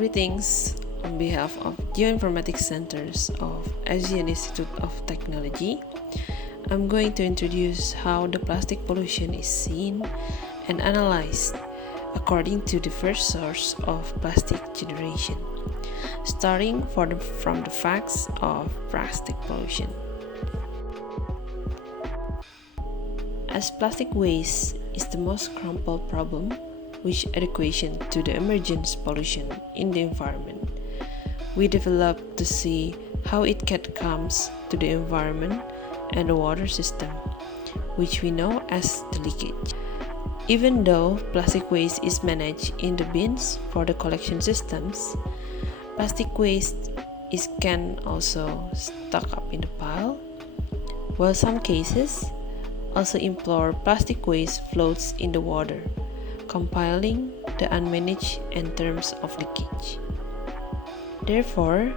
Greetings on behalf of Geoinformatics Centers of Asian Institute of Technology. I'm going to introduce how the plastic pollution is seen and analyzed according to the first source of plastic generation, starting from the facts of plastic pollution. As plastic waste is the most crumpled problem, which equation to the emergence pollution in the environment, we developed to see how it comes to the environment and the water system, which we know as the leakage. Even though plastic waste is managed in the bins for the collection systems, plastic waste can also stuck up in the pile, while some cases also implore plastic waste floats in the water, compiling the unmanaged in terms of leakage. Therefore,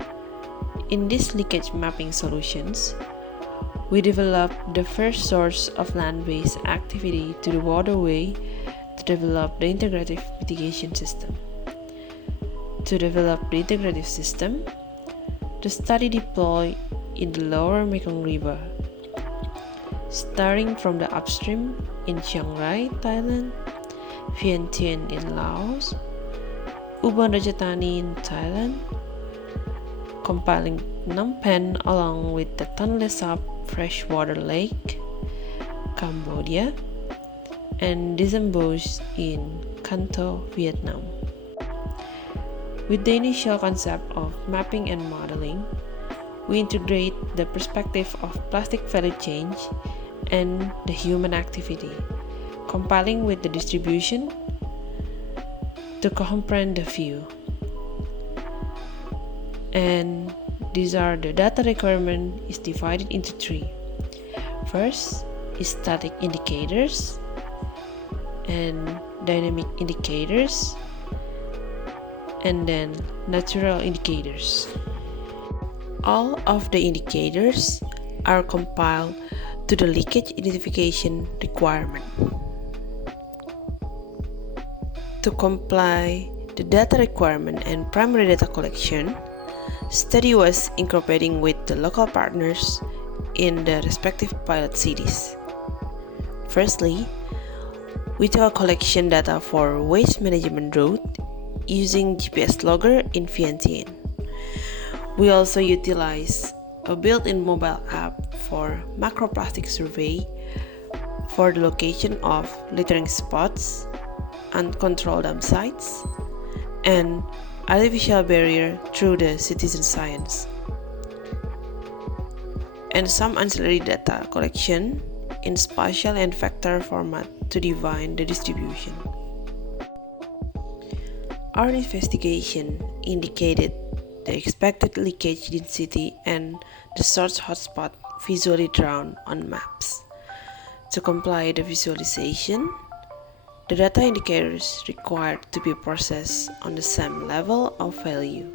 in these leakage mapping solutions, we developed the first source of land-based activity to the waterway to develop the integrative mitigation system. To develop the integrative system, the study deployed in the lower Mekong River, starting from the upstream in Chiang Rai, Thailand, Vientiane in Laos, Ubon Ratchathani in Thailand, compiling Phnom Penh along with the Tonle Sap freshwater lake, Cambodia, and disembowels in Canto, Vietnam. With the initial concept of mapping and modeling, we integrate the perspective of plastic value change and the human activity, compiling with the distribution to comprehend the view. And these are the data requirement is divided into three. First is static indicators and dynamic indicators, and then natural indicators. All of the indicators are compiled to the leakage identification requirement. To comply the data requirement and primary data collection, study was incorporating with the local partners in the respective pilot cities. Firstly, we took collection data for waste management route using GPS logger in Vientiane. We also utilize a built-in mobile app for macroplastic survey for the location of littering spots, uncontrolled dump sites, and artificial barrier through the citizen science, and some ancillary data collection in spatial and vector format to define the distribution. Our investigation indicated the expected leakage density and the source hotspot visually drawn on maps. To comply the visualization, the data indicators required to be processed on the same level of value,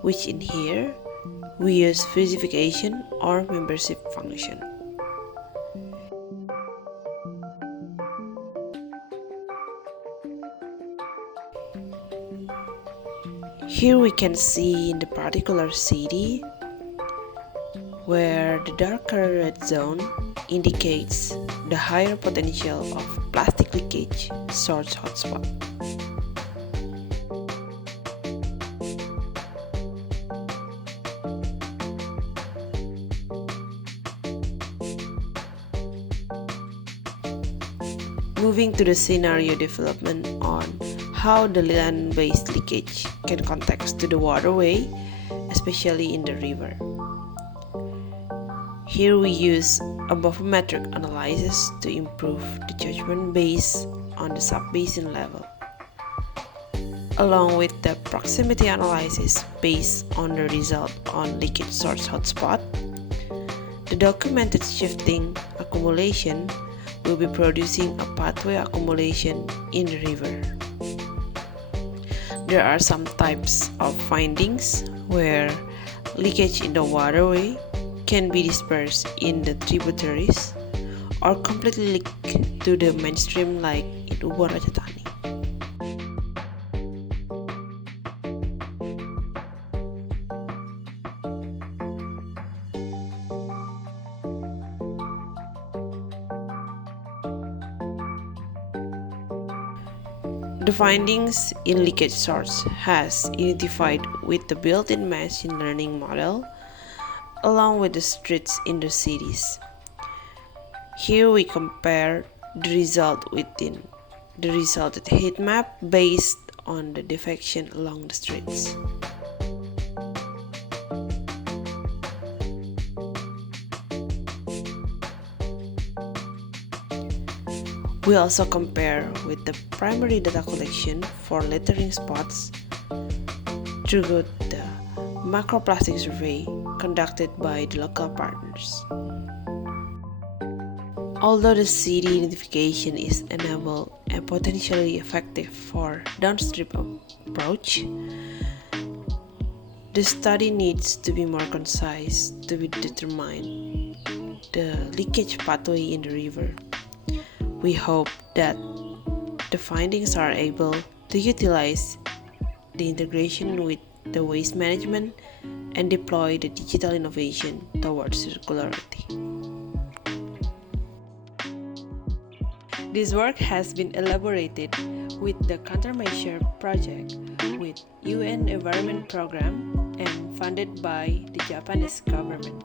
which in here we use visualization or membership function. Here we can see in the particular city where the darker red zone indicates the higher potential of plastic leakage source hotspot. Moving to the scenario development on how the land-based leakage can context to the waterway, especially in the river. Here we use a bathymetric analysis to improve the judgment based on the sub-basin level, along with the proximity analysis based on the result on leakage source hotspot. The documented shifting accumulation will be producing a pathway accumulation in the river. There are some types of findings where leakage in the waterway can be dispersed in the tributaries or completely leak to the mainstream like in Ubon Ratchathani. The findings in leakage source has identified with the built-in machine learning model along with the streets in the cities. Here we compare the result within the resulted heat map based on the defection along the streets. We also compare with the primary data collection for littering spots through the macroplastic survey conducted by the local partners. Although the city identification is enabled and potentially effective for downstream approach, the study needs to be more concise to be determine the leakage pathway in the river. We hope that the findings are able to utilize the integration with the waste management and deploy the digital innovation towards circularity. This work has been elaborated with the CounterMEASURE project with UN Environment Program and funded by the Japanese government.